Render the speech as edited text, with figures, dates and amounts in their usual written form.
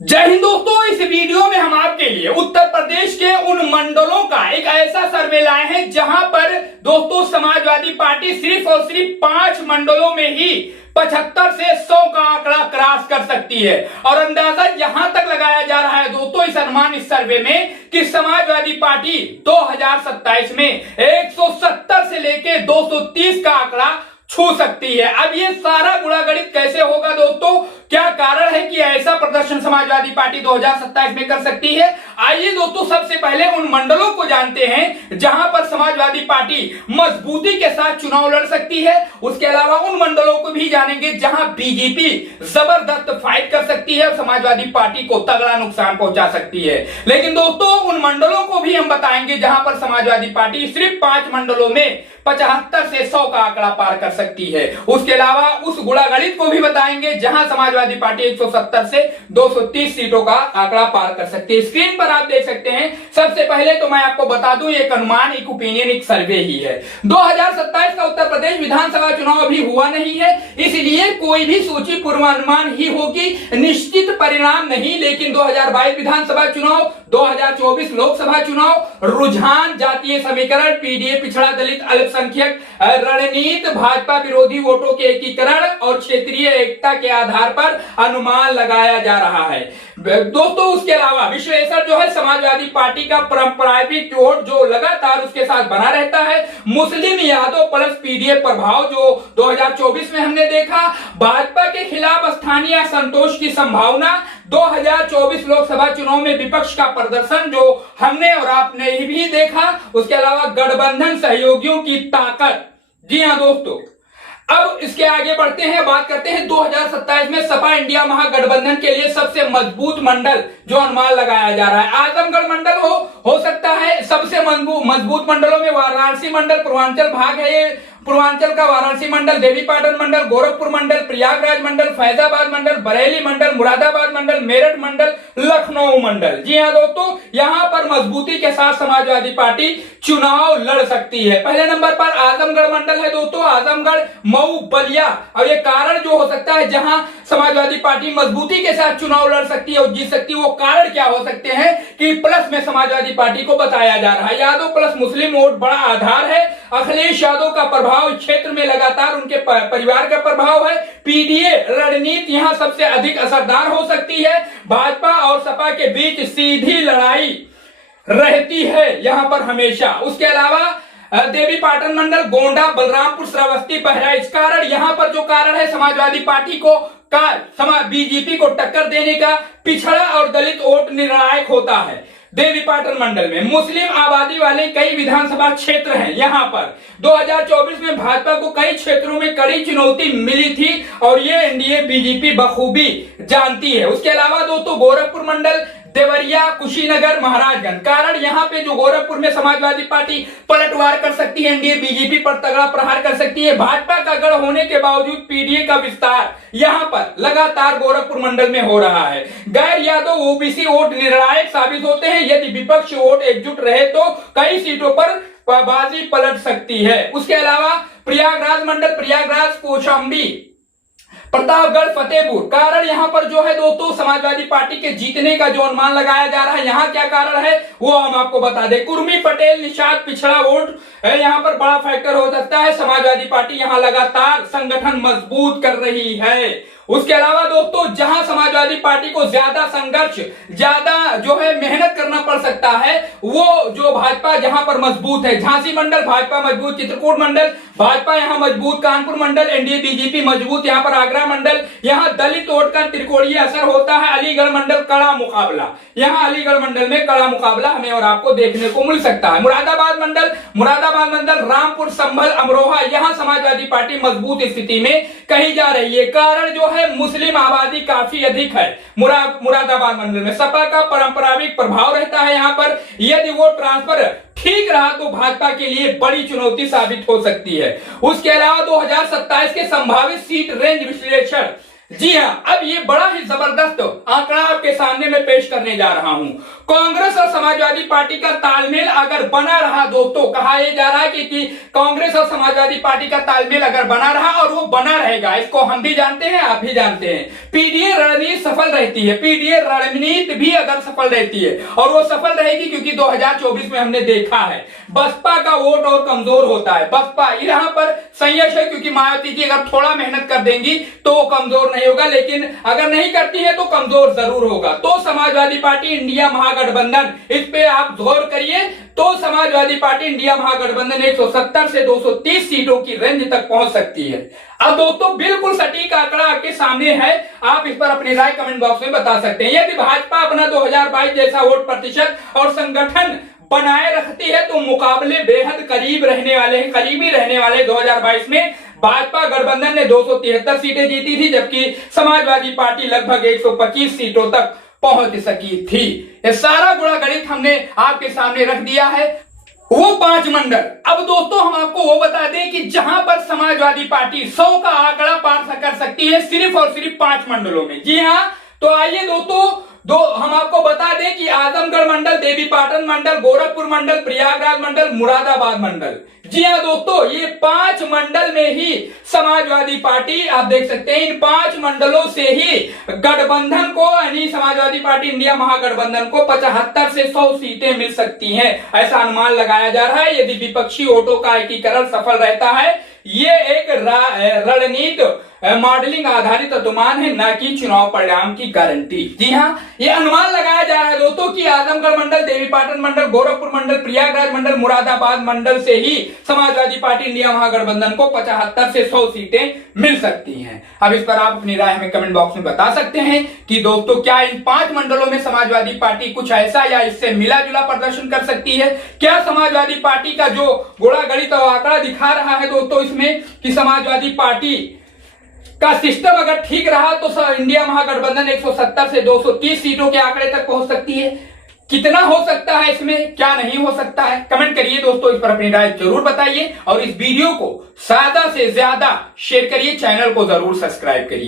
जय हिंद दोस्तों, इस वीडियो में हम आपके लिए उत्तर प्रदेश के उन मंडलों का एक ऐसा सर्वे लाए हैं जहां पर दोस्तों समाजवादी पार्टी सिर्फ और सिर्फ 5 मंडलों में ही 75 से 100 का आंकड़ा क्रॉस कर सकती है। और अंदाजा यहां तक लगाया जा रहा है दोस्तों इस अनुमान इस सर्वे में कि समाजवादी पार्टी 2027 में 170 से लेके 230 का आंकड़ा छू सकती है। अब ये सारा गुणागणित कैसे होगा दोस्तों, क्या कारण है कि ऐसा प्रदर्शन समाजवादी पार्टी 2027 में कर सकती है? आइए दोस्तों सबसे पहले उन मंडलों को जानते हैं जहां पर समाजवादी पार्टी मजबूती के साथ चुनाव लड़ सकती है। उसके अलावा उन मंडलों को भी जानेंगे जहां बीजेपी जबरदस्त फाइट कर सकती है और समाजवादी पार्टी को तगड़ा नुकसान पहुंचा सकती है। लेकिन दोस्तों उन मंडलों को भी हम बताएंगे जहां पर समाजवादी पार्टी सिर्फ 5 मंडलों में 75 से 100 का आंकड़ा पार कर सकती है। उसके अलावा उस गुणागणित को भी बताएंगे जहां समाजवादी पार्टी 170 से 230 सीटों का आंकड़ा पार कर सकती है। स्क्रीन पर आप देख सकते हैं। सबसे पहले तो मैं आपको बता दूं एक अनुमान, एक ओपिनियन, एक सर्वे ही है। 2027 का उत्तर प्रदेश विधानसभा चुनाव अभी हुआ नहीं है, इसलिए कोई भी सूची पूर्वानुमान ही होगी, निश्चित परिणाम नहीं। लेकिन 2022 विधानसभा चुनाव, 2024 लोकसभा चुनाव, रुझान, जातीय समीकरण, पीडीए, पिछड़ा, दलित, अल्पसंख्यक, रणनीति, भाजपा विरोधी वोटों के एकीकरण और क्षेत्रीय एकता के आधार पर अनुमान लगाया जा रहा है दोस्तों। उसके अलावा विश्लेषण जो है समाजवादी पार्टी का परंपरागत वोट जो लगातार उसके साथ बना रहता है, मुस्लिम यादव प्लस पीडीए प्रभाव जो 2024 में हमने देखा, भाजपा के खिलाफ स्थानीय असंतोष की संभावना, 2024 लोकसभा चुनाव में विपक्ष का प्रदर्शन जो हमने और आपने भी देखा, उसके अलावा गठबंधन सहयोगियों की ताकत। जी हां दोस्तों, अब इसके आगे बढ़ते हैं, बात करते हैं 2027 में सपा इंडिया महागठबंधन के लिए सबसे मजबूत मंडल जो अनुमान लगाया जा रहा है। आजमगढ़ मंडल हो सकता है सबसे मजबूत मंडलों में। वाराणसी मंडल पूर्वांचल भाग है, ये पूर्वांचल का वाराणसी मंडल, देवीपाटन मंडल, गोरखपुर मंडल, प्रयागराज मंडल, फैजाबाद मंडल, बरेली मंडल, मुरादाबाद मंडल, मेरठ मंडल, लखनऊ मंडल। जी हां दोस्तों, यहां पर मजबूती के साथ समाजवादी पार्टी चुनाव लड़ सकती है। पहले नंबर पर आजमगढ़ मंडल है दोस्तों, आजमगढ़, मऊ, बलिया। और ये कारण जो हो सकता है जहां समाजवादी पार्टी मजबूती के साथ चुनाव लड़ सकती है और जीत सकती है, वो कारण क्या हो सकते हैं कि प्लस में समाजवादी पार्टी को बताया जा रहा है। यादव प्लस मुस्लिम वोट बड़ा आधार है। अखिलेश यादव का प्रभाव क्षेत्र में लगातार उनके परिवार का प्रभाव है। पीडीए रणनीति यहां सबसे अधिक असरदार हो सकती है। भाजपा और सपा के बीच सीधी लड़ाई रहती है यहां पर हमेशा। उसके अलावा देवीपाटन मंडल, गोंडा, बलरामपुर, श्रावस्ती, बहराइच। कारण यहां पर जो कारण है समाजवादी पार्टी को बीजेपी को टक्कर देने का, पिछड़ा और दलित वोट निर्णायक होता है। देवीपाटन मंडल में मुस्लिम आबादी वाले कई विधानसभा क्षेत्र हैं। यहां पर 2024 में भाजपा को कई क्षेत्रों में कड़ी चुनौती मिली थी और ये एनडीए बीजेपी बखूबी जानती है। उसके अलावा दोस्तों गोरखपुर मंडल, देवरिया, कुशीनगर, महाराजगंज। कारण यहां पे जो गोरखपुर में समाजवादी पार्टी पलटवार कर सकती है, एनडीए बीजेपी पर तगड़ा प्रहार कर सकती है। भाजपा का गढ़ होने के बावजूद पीडीए का विस्तार यहां पर लगातार गोरखपुर मंडल में हो रहा है। गैर यादव ओबीसी वोट निर्णायक साबित होते हैं। यदि विपक्ष वोट एकजुट रहे तो कई सीटों पर बाजी पलट सकती है। उसके अलावा प्रयागराज मंडल, प्रयागराज, कौशाम्बी, प्रतापगढ़, फतेहपुर। कारण यहां पर जो है दोस्तों समाजवादी पार्टी के जीतने का जो अनुमान लगाया जा रहा है, यहां क्या कारण है वो हम आपको बता दें। कुर्मी, पटेल, निषाद, पिछड़ा वोट यहां पर बड़ा फैक्टर हो सकता है। समाजवादी पार्टी यहां लगातार संगठन मजबूत कर रही है। उसके अलावा दोस्तों जहां समाजवादी पार्टी को ज्यादा संघर्ष, ज्यादा जो है मेहनत करना पड़ सकता है, वो जो भाजपा जहां पर मजबूत है। झांसी मंडल भाजपा मजबूत, चित्रकूट मंडल भाजपा यहां मजबूत, कानपुर मंडल एनडीए बीजेपी मजबूत, यहां पर आगरा मंडल, यहां दलित वोट का त्रिकोणीय असर होता है। अलीगढ़ मंडल कड़ा मुकाबला, यहां अलीगढ़ मंडल में कड़ा मुकाबला हमें और आपको देखने को मिल सकता है। मुरादाबाद मंडल, रामपुर, संभल, अमरोहा, यहां समाजवादी पार्टी मजबूत स्थिति में कही जा रही है। कारण जो है मुस्लिम आबादी काफी अधिक है मुरादाबाद मंडल में। सपा का पारंपरिक प्रभाव रहता है यहां पर। यदि वो ट्रांसफर ठीक रहा तो भाजपा के लिए बड़ी चुनौती साबित हो सकती है। उसके अलावा 2027 के संभावित सीट रेंज विश्लेषण। जी हां, अब ये बड़ा ही जबरदस्त आंकड़ा आपके सामने मैं पेश करने जा रहा हूं। कांग्रेस और समाजवादी पार्टी का तालमेल अगर बना रहा दोस्तों, कहा यह जा रहा है कि कांग्रेस और समाजवादी पार्टी का तालमेल अगर बना रहा और वो बना रहेगा, इसको हम भी जानते हैं, आप भी जानते हैं। पीडीए रणनीति सफल रहती है, पीडीए रणनीति भी अगर सफल रहती है, और वो सफल रहेगी क्योंकि 2024 में हमने देखा है बसपा का वोट और कमजोर होता है। बसपा यहां पर संयश है क्योंकि मायावती जी अगर थोड़ा मेहनत कर देंगी तो वो कमजोर नहीं होगा, लेकिन अगर नहीं करती है तो कमजोर जरूर होगा। तो समाजवादी पार्टी इंडिया महागठबंधन, इस पे आप गौर करिए। तो समाजवादी पार्टी इंडिया महागठबंधन 170 से 230 सीटों की रेंज तक पहुंच सकती है। अब दोस्तों बिल्कुल सटीक आंकड़ा आपके सामने है, आप इस पर अपनी राय कमेंट बॉक्स में बता सकते हैं। यदि भाजपा अपना 2022 जैसा वोट प्रतिशत और संगठन बनाए रखती है तो मुकाबले बेहद करीबी रहने वाले 2022 में भाजपा गठबंधन ने 273 सीटें जीती थी, जबकि समाजवादी पार्टी लगभग 125 सीटों तक पहुंच सकी थी। ये सारा गुणा गणित हमने आपके सामने रख दिया है। वो 5 मंडल, अब दोस्तों हम आपको वो बता दें कि जहां पर समाजवादी पार्टी 100 का आंकड़ा पार कर सकती है सिर्फ और सिर्फ 5 मंडलों में। जी हां, तो आइए दोस्तों हम आपको बता दें कि आजमगढ़ मंडल, देवीपाटन मंडल, गोरखपुर मंडल, प्रयागराज मंडल, मुरादाबाद मंडल। जी हां दोस्तों, ये 5 मंडल में ही समाजवादी पार्टी, आप देख सकते हैं, इन 5 मंडलों से ही गठबंधन को, यानी समाजवादी पार्टी इंडिया महागठबंधन को 75 से 100 सीटें मिल सकती हैं, ऐसा अनुमान लगाया जा रहा है। यदि विपक्षी वोटों का एकीकरण सफल रहता है, ये एक रणनीति मॉडलिंग आधारित अनुमान है, ना कि चुनाव परिणाम की गारंटी। जी हां, ये अनुमान लगाया जा रहा है दोस्तों कि आजमगढ़ मंडल, देवीपाटन मंडल, गोरखपुर मंडल, प्रयागराज मंडल, मुरादाबाद मंडल से ही समाजवादी पार्टी इंडिया महागठबंधन को 75 से 100 सीटें मिल सकती हैं। अब इस पर आप अपनी राय हमें कमेंट बॉक्स में बता सकते हैं कि दोस्तों क्या इन 5 मंडलों में समाजवादी पार्टी कुछ ऐसा या इससे मिला जुला प्रदर्शन कर सकती है? क्या समाजवादी पार्टी का जो गुणा गणित और आंकड़ा दिखा रहा है दोस्तों इसमें कि समाजवादी पार्टी का सिस्टम अगर ठीक रहा तो इंडिया महागठबंधन 170 से 230 सीटों के आंकड़े तक पहुंच सकती है? कितना हो सकता है इसमें, क्या नहीं हो सकता है? कमेंट करिए दोस्तों, इस पर अपनी राय जरूर बताइए और इस वीडियो को ज्यादा से ज्यादा शेयर करिए, चैनल को जरूर सब्सक्राइब करिए।